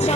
Hello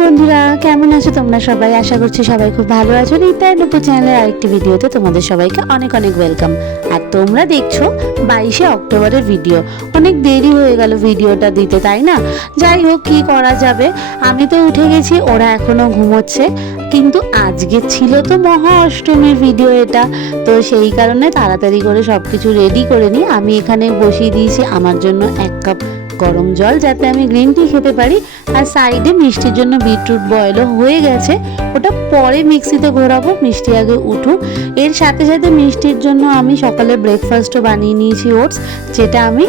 বন্ধুরা, কেমন আছো তোমরা সবাই? আশা করছি সবাই খুব ভালো আছো। রিতা ডুপু চ্যানেলের আরেকটি ভিডিওতে তোমাদের সবাইকে অনেক অনেক ওয়েলকাম। আর তোমরা দেখছো 22শে অক্টোবরের ভিডিও। অনেক দেরি হয়ে গেল ভিডিওটা দিতে, তাই না? যাই হোক, কি করা যাবে। আমি তো উঠে গেছি, ওরা এখনো ঘুমোচ্ছে। কিন্তু আজকে ছিল তো মহা অষ্টমীর ভিডিও এটা, তো সেই কারণে তাড়াতাড়ি করে সব কিছু রেডি করে নিই। আমি এখানে বসিয়ে দিয়েছি আমার জন্য 1 কাপ গরম জল, যাতে আমি গ্রিন টি খেতে পারি। আর সাইডে মিষ্টির জন্য বিটরুট বয়েলও হয়ে গেছে, ওটা পরে মিক্সিতে ঘোরাবো, মিষ্টি আগে উঠুক। এর সাথে সাথে মিষ্টির জন্য আমি সকালে ব্রেকফাস্টও বানিয়ে নিয়েছি, ওটস, যেটা আমি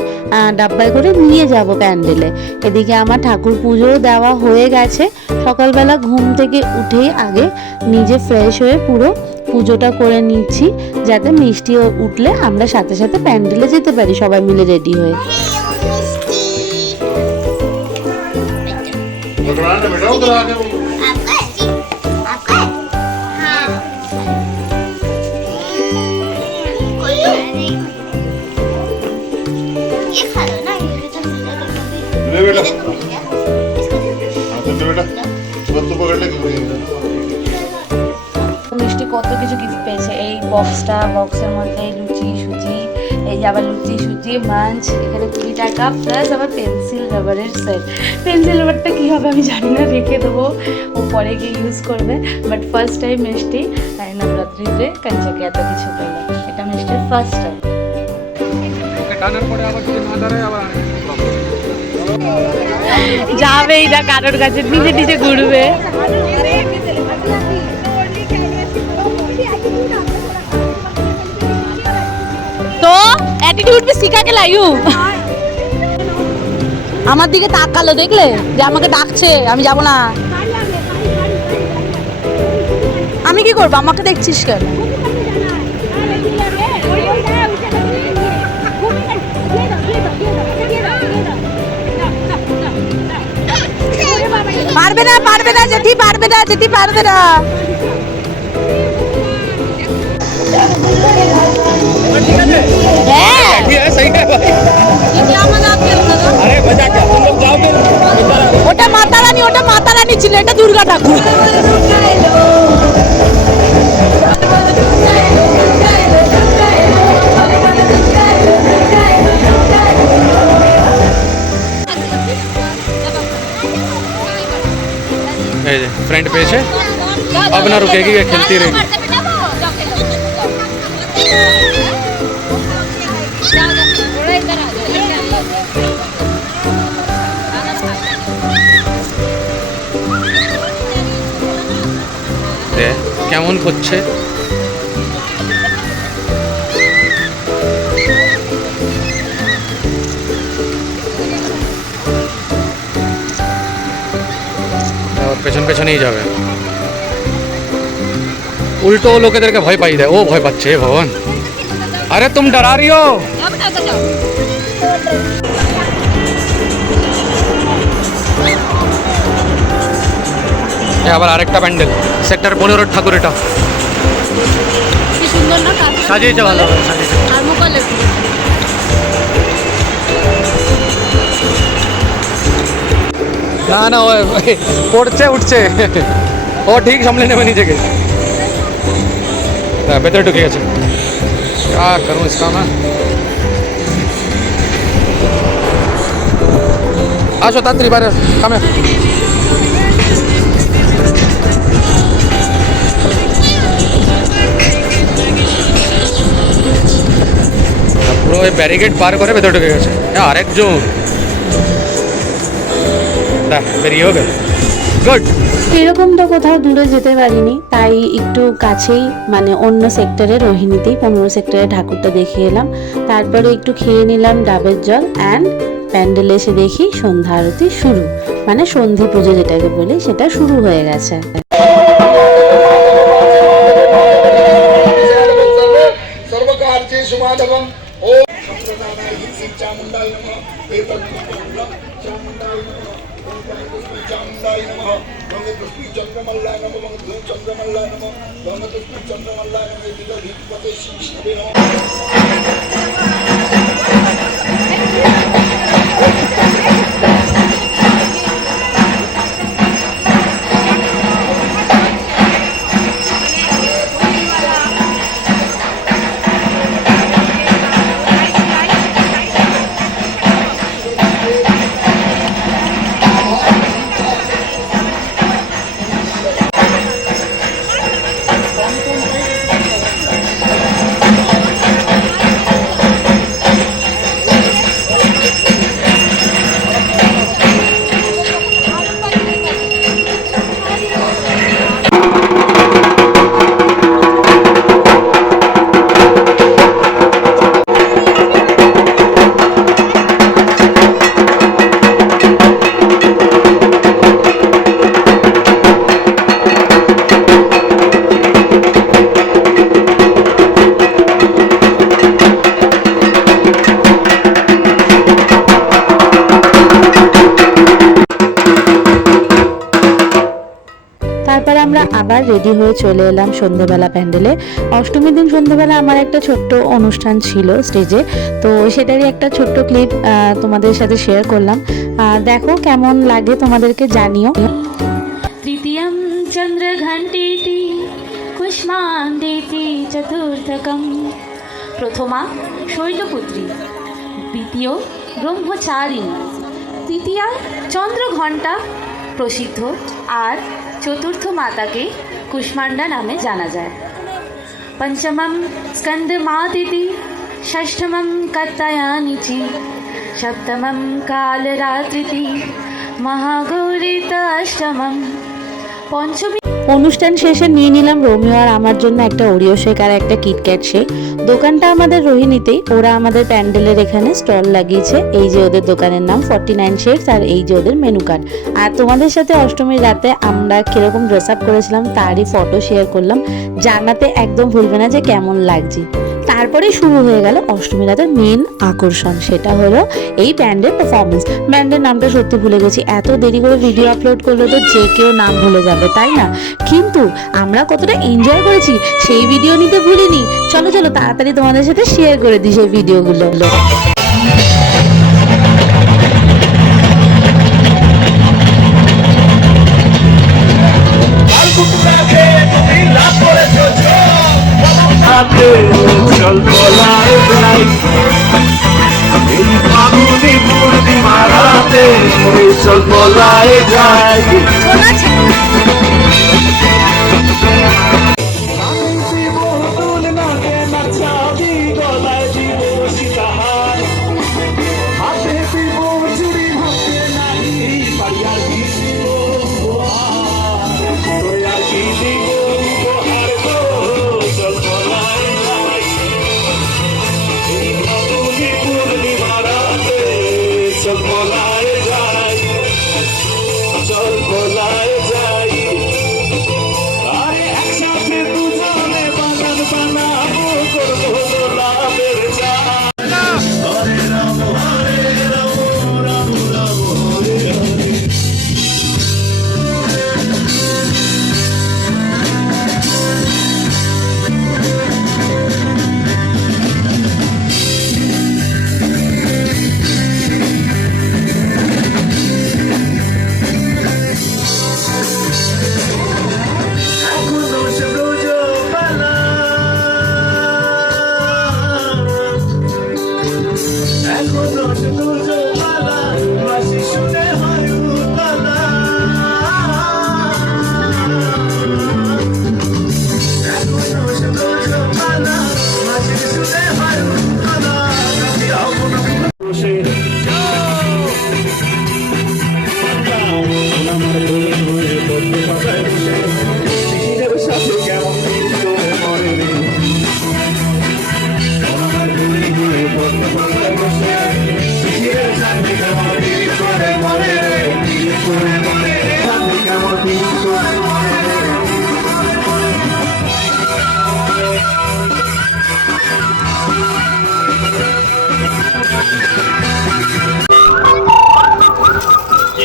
ডাব্বায় করে নিয়ে যাব প্যান্ডেলে। এদিকে আমার ঠাকুর পুজোও দেওয়া হয়ে গেছে। সকালবেলা ঘুম থেকে উঠেই আগে নিজে ফ্রেশ হয়ে পুরো পুজোটা করে নিচ্ছি, যাতে মিষ্টি উঠলে আমরা সাথে সাথে প্যান্ডেলে যেতে পারি সবাই মিলে রেডি হয়ে। बेटा उधर आने आपका हाँ ये खा लो ना, ले बेटा। हाँ तो बेटा तो पकड़ ले। মিষ্টি কত কিছু গিফট পেয়েছে। এই বক্সের মধ্যে লুচি সুজি, এই আবার লুচি সুজি মাঞ্চ, এখানে 20 টাকা প্লাস আবার পেন্সিল রাবারের সেট। পেন্সিল রাবারটা কী হবে আমি জানি না, রেখে দেবো, ও পরে গিয়ে ইউজ করবে। বাট ফার্স্ট টাইম মিষ্টি নবরাত্রিতে কাঞ্চাকে এত কিছু পেলো, এটা মিষ্টির ফার্স্ট টাইম। যাবেই না কারোর কাছে, নিজে নিজে ঘুরবে। তো অ্যাটিটিউড भी सिखा के लाई हूं। আমার দিকে তাকালো, দেখলে যে আমাকে ডাকছে, আমি যাব না। আমি কি করব, আমাকে দেখছিস কেন? পারবে না পারবে না যেতে পারবে না, যেতে পারবে না। ওটা মাতা রানী ছিল, এটা দুর্গা ঠাকুর। फ्रंट पेज है, अब ना रुकेगी, खेलती रहेगी। কেমন করছে পেছন পেছনেই যাবে, উল্টো লোকেদেরকে ভয় পাই দেয়, ও ভয় পাচ্ছে। ভগবান, আরে তুম ডরা रही हो। আবার আরেকটা প্যান্ডেল, সেক্টর 15 ঠাকুর। এটা কি সুন্দর না, সাজিয়েছে ভালো হবে, সাজিয়েছে। আর মোকালে না না, ও পড়ছে উঠছে, ও ঠিক সামলে নেবে নিজেকে। ভেতরে ঢুকে গেছে, क्या करूं इसका मैं। আসো তাড়াতাড়ি বাইরে কামে। পুরো ওই ব্যারিকেড পার করে ভেতরে ঢুকে গেছে। আরেকজন বেরিয়ে গেল। গুড। এরকম তো কোথাও দূরে যেতে পারিনি, তাই একটু কাছেই মানে অন্য সেক্টরে রোহিণীতেই 15 সেক্টরে ঠাকুরটা দেখে এলাম। তারপরে একটু খেয়ে নিলাম ডাবের জল অ্যান্ড প্যান্ডেলে এসে দেখি সন্ধ্যা আরতি শুরু, মানে সন্ধি পুজো যেটাকে বলি, সেটা শুরু হয়ে গেছে। चामुंडाय नमः। গঙ্গোত্রী চন্দ্রমল্লায় নমঃ গঙ্গোত্রী চন্দ্রমল্লায় নমঃ গঙ্গোত্রী চন্দ্রমল্লায় নমঃ বিদধিপতে শিবে নমঃ। তারপর আমরা আবার রেডি হয়ে চলে এলাম সন্ধ্যেবেলা প্যান্ডেলে। অষ্টমীর দিন সন্ধ্যেবেলা আমার একটা ছোট্ট অনুষ্ঠান ছিল স্টেজে, তো সেটারই একটা ছোট্ট ক্লিপ তোমাদের সাথে শেয়ার করলাম। দেখো কেমন লাগে তোমাদেরকে জানিও। তৃতীয়ম চন্দ্রঘণ্টিতি কুষ্মান্ডেতি চতুর্থকম। প্রথমা শৈলপুত্রী, দ্বিতীয় ব্রহ্মচারিণী, তৃতীয়া চন্দ্রঘণ্টা প্রসিদ্ধ, আর চতুর্থ মাতাকে কুষ্মান্ডা নামে জানা যায়। পঞ্চমম স্কন্দমাদিতি, ষষ্ঠমম কাত্যায়নীচি, সপ্তমম কালরাত্রিতি, মহাগৌরীত অষ্টমম। পঞ্চমী অনুষ্ঠান শেষে নিয়ে নিলাম রোমিও আর আমার জন্য একটা ওরিও শেক আর একটা কিটক্যাট শেক। দোকানটা আমাদের রোহিণীতেই, ওরা আমাদের প্যান্ডেলের এখানে স্টল লাগিয়েছে। এই যে ওদের দোকানের নাম 49 শেকস, আর এই যে ওদের মেনু কার্ড। আর তোমাদের সাথে অষ্টমীর রাতে আমরা কিরকম ড্রেস আপ করেছিলাম তারই ফটো শেয়ার করলাম। জানাতে একদম ভুলবে না যে কেমন লাগছে। তারপরে শুরু হয়ে গেল অষ্টমী রাতের মেন আকর্ষণ, সেটা হলো এই ব্যান্ডের পারফরমেন্স। ব্যান্ডের নামটা সত্যি ভুলে গেছি, এত দেরি করে ভিডিও আপলোড করলে তো যে কেউ নাম ভুলে যাবে, তাই না? কিন্তু আমরা কতটা এনজয় করেছি সেই ভিডিও নিতে ভুলিনি। চলো চলো তাড়াতাড়ি তোমাদের সাথে শেয়ার করে দিই সেই ভিডিওগুলো। চল বলায় যাই এই ফাগুনি পূর্ণিমা রাতে, চল বলায় যাই।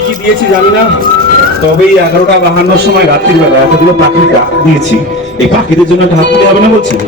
কি দিয়েছি জানি না, তবে এই 11টা 52 সময় রাত্রির বেলা এতগুলো পাখির ডাক দিয়েছি, এই পাখিদের জন্য ঢাক দিলে হবে না বলছেন?